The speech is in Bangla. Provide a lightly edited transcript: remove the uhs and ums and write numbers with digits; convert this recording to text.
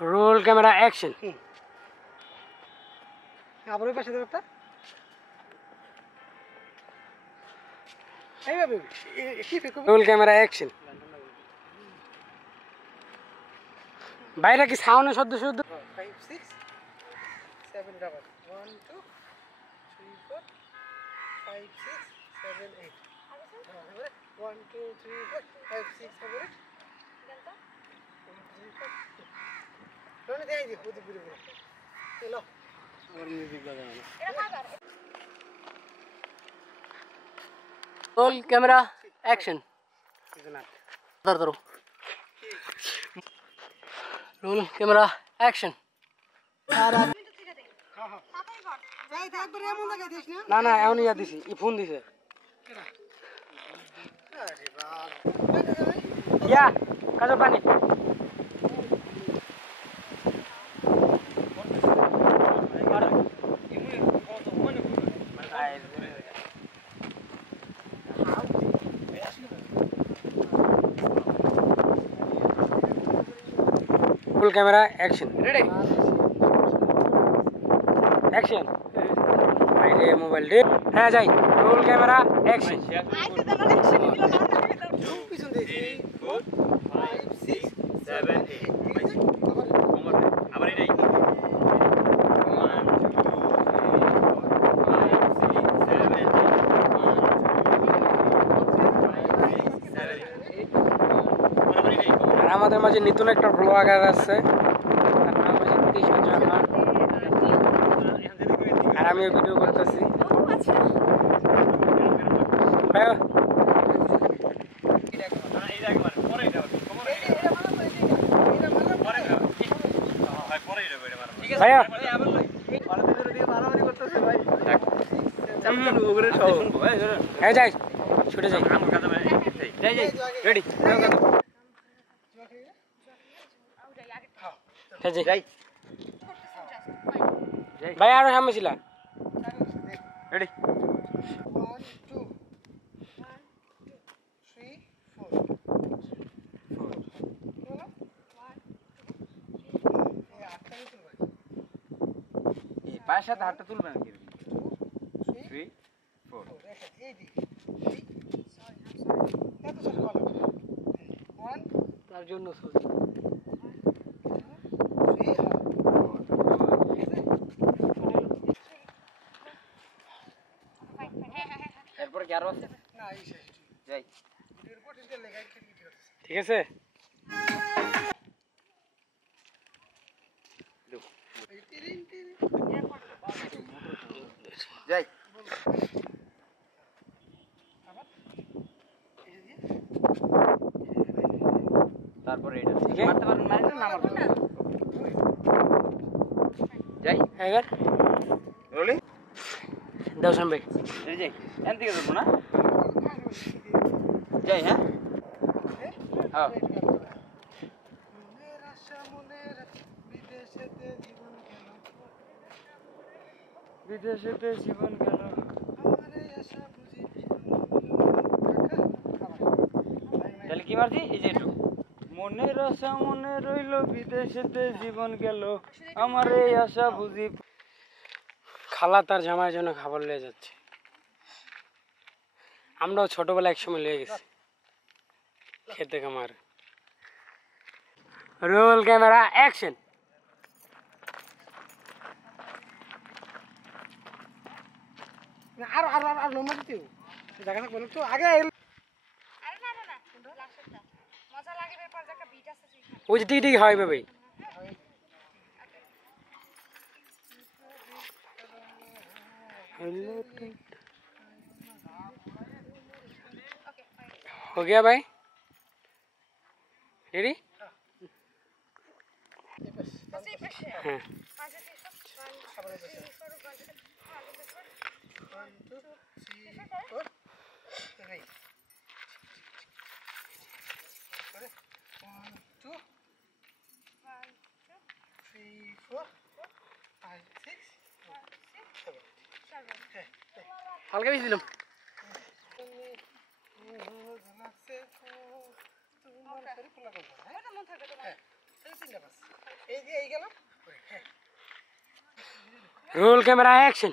Role camera action. আবার ওই পাশে একটা এইভাবে রোল ক্যামেরা অ্যাকশন। বাইরে কি সাউন্ড শুদ্ধ শুদ্ধ? 5 6 7 ডাবল 1 2 3 4 5 6 7 8 1 2 3 4 5 6 7 8 রোল দেই দি খুদি পুরো চলো और म्यूजिक बजाना। Roll camera action. इधर करो। Roll camera action. ना ना एवं याद दिसी ये फोन दिसे या काजो पानी full camera action. Ready action. आइए मोबाइल दे হ্যাঁ যাই। Roll camera action. পিছন দেখি 4 5 6 7 8 আবার এটাই 1 2 3 4 5 6 7 8 আর আমাদের মাঝে নতুন একটা ব্লগার আছে, তার নাম হচ্ছে কৃষ্ণ জাহান, আর আমিও ভিডিও করতেছি। ভাইয়া হ্যাঁ যাই ছুটে যাই যাই যাই রেডি যাই ভাই আরো সামনে ছিল রেডি 1 2 3 4 পায়ের সাথে হাতটা তুলবেন কি 3 4 এই দি এত ছোট বলো 1 তার জন্য এরপর কি আরো আছে না এই শেষ যাই রিপোর্ট দিতে লেখা ঠিক আছে যাই তারপর এটা ঠিক আছে মারতে পারেন মারতে না মারতে যাই এবার রোলি দাও শুন ভাই যাই এন থেকে ধরবো না যাই হ্যাঁ হ্যাঁ বিদেশেতে জীবন গেল তাহলে কি মারছি এই যে একটু মনের আশা মনে রইল বিদেশেতে জীবন গেল আমার এই আশা বুঝি। খালা তার জামাইয়ের জন্য খাবার নিয়ে যাচ্ছে, আমরাও ছোটবেলা একসময় নিয়ে গেছি খেতে খামার। Roll camera action. আর আর আর নম্বর দিতে জায়গাটা বলো তো আগে আরে না না না লাস্টটা মজা লাগে এরপর একটা বিট আছে তুই ওই যে টিক টিক হয় ভাই हो गया भाई रेडी हाँ হালকা বেশি দিলাম এই যে গেলাম হ্যাঁ রোল ক্যামেরা অ্যাকশন।